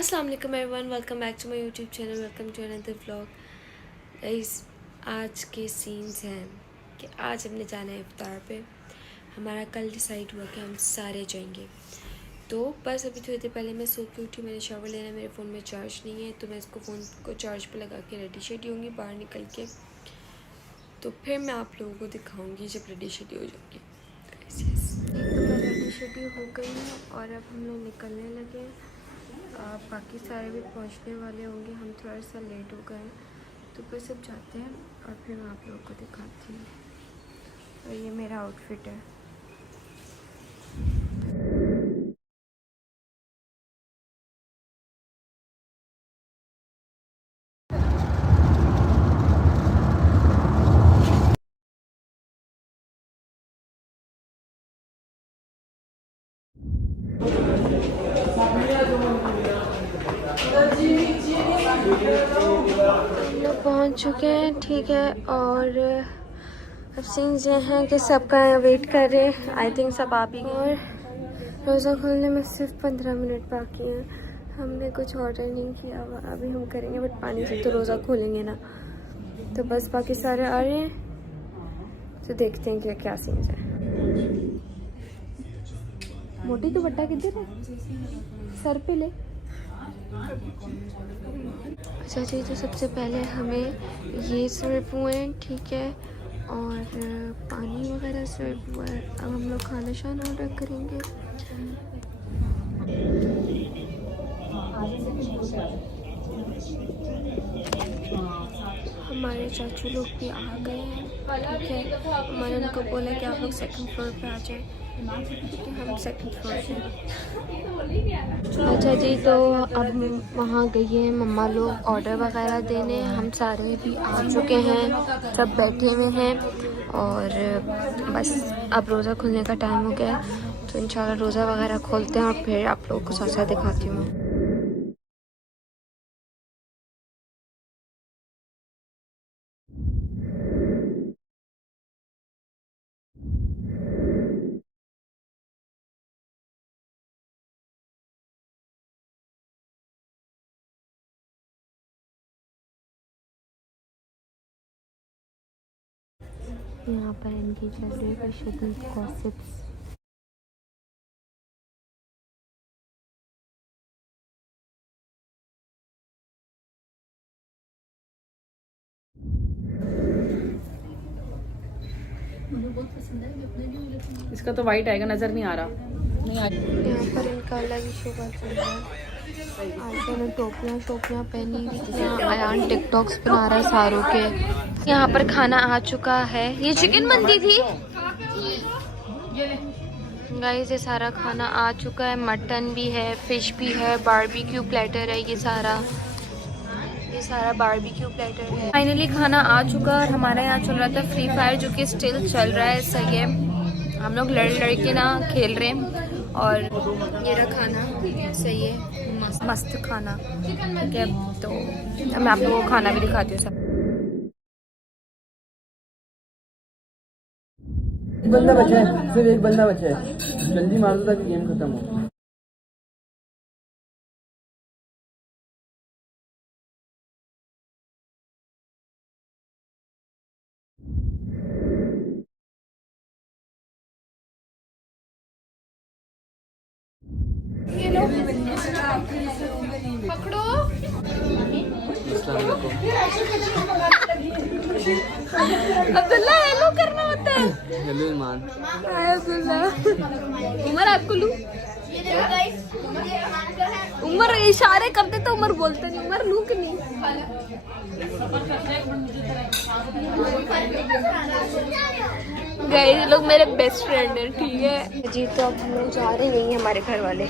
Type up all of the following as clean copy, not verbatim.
अस्सलाम वालेकुम everyone, welcome back to my YouTube channel, welcome to another vlog. Guys, आज के सीन्स हैं कि आज हमने जाना है इफ्तार पे। हमारा कल डिसाइड हुआ कि हम सारे जाएंगे। तो बस अभी थोड़ी देर पहले मैं सो के उठी, मैंने शावर लेना, मेरे फ़ोन में चार्ज नहीं है, तो मैं इसको फ़ोन को चार्ज पे लगा के रेडी शेडी होंगी बाहर निकल के। तो फिर मैं आप लोगों को दिखाऊँगी जब रेडी शेडी हो जाऊँगी। तो मैं रेडी शेडी हो गई हूँ और अब हम लोग निकलने लगे हैं। बाकी सारे भी पहुंचने वाले होंगे, हम थोड़ा सा लेट हो गए हैं। तो बस अब जाते हैं और फिर मैं आप लोगों को दिखाती हूँ। और ये मेरा आउटफिट है। हम लोग पहुँच चुके हैं, ठीक है। और अब सीन्स ये हैं कि सबका वेट कर रहे हैं। आई थिंक सब आ भी गए। और रोज़ा खोलने में सिर्फ 15 मिनट बाकी हैं। हमने कुछ ऑर्डर नहीं किया हुआ, अभी हम करेंगे, बट पानी से तो रोज़ा खोलेंगे ना। तो बस बाकी सारे आ रहे हैं, तो देखते हैं कि क्या सीन्स है। मोटी दुपट्टा किधर है, सर पे ले। अच्छा जी, तो सबसे पहले हमें ये सर्व हुए हैं, ठीक है, और पानी वगैरह सर्व हुआ है। अब हम लोग खाना शाना ऑर्डर करेंगे। हमारे चाचू लोग भी आ गए हैं, ठीक है। हमारे उनको बोला कि आप लोग सेकंड फ्लोर पे आ जाएं, कि हम सेकंड फ्लोर पे। अच्छा जी, तो अब वहाँ गई है मम्मा लोग ऑर्डर वगैरह देने। हम सारे भी आ चुके हैं, सब बैठे हुए हैं। और बस अब रोज़ा खुलने का टाइम हो गया, तो इंशाल्लाह रोज़ा वगैरह खोलते हैं और फिर आप लोगों को साथ साथ दिखाती हूँ। यहाँ पर इनकी चल रही है शदीद गॉसिप्स। इसका तो वाइट आएगा, नजर नहीं आ रहा। यहाँ पर इनका अलग ही शो चल रहा है। आयशा ने टोपियाँ पहनी हुई हैं। अयान टिकटॉक्स बना रहा है सारों के। यहाँ पर खाना आ चुका है। ये चिकन मंदी थी गाइस, ये सारा खाना आ चुका है। मटन भी है, फिश भी है, बारबेक्यू प्लेटर है, ये सारा बारबेक्यू प्लेटर है। फाइनली खाना आ चुका और हमारा यहाँ चल रहा था फ्री फायर, जो कि स्टिल चल रहा है। सही है, हम लोग लड़ के ना खेल रहे हैं। और ये रहा खाना, सही है, मस्त खाना, ठीक है। तो मैं आप लोगों को खाना भी दिखाती हूँ सब। एक बंदा बचा है, सिर्फ एक बंदा बचा है, जल्दी मार दो ताकि गेम खत्म हो। पकड़ो। अब्दुल्ला हेलो करना होता है। हेलो ईमान। हाय अब्दुल्ला। उमर आपको लूं? उमर इशारे करते तो उमर बोलते नहीं। उमर लूं कि नहीं? गाइस, ये लोग मेरे बेस्ट फ्रेंड हैं, ठीक है जी। तो अब हम लोग जा रहे हैं, यही हमारे घर वाले।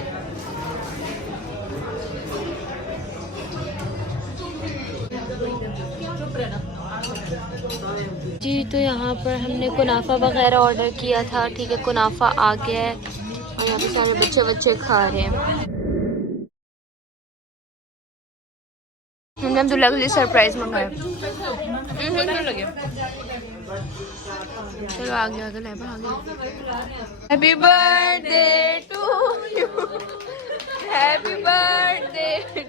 जी, तो यहाँ पर हमने कुनाफा वगैरह ऑर्डर किया था, ठीक है। कुनाफा आ गया है और यहाँ पे सारे बच्चे खा रहे हैं। हमने अब्दुल्ला के लिए सरप्राइज मंगाया। चलो आ गया, happy birthday to you, happy birthday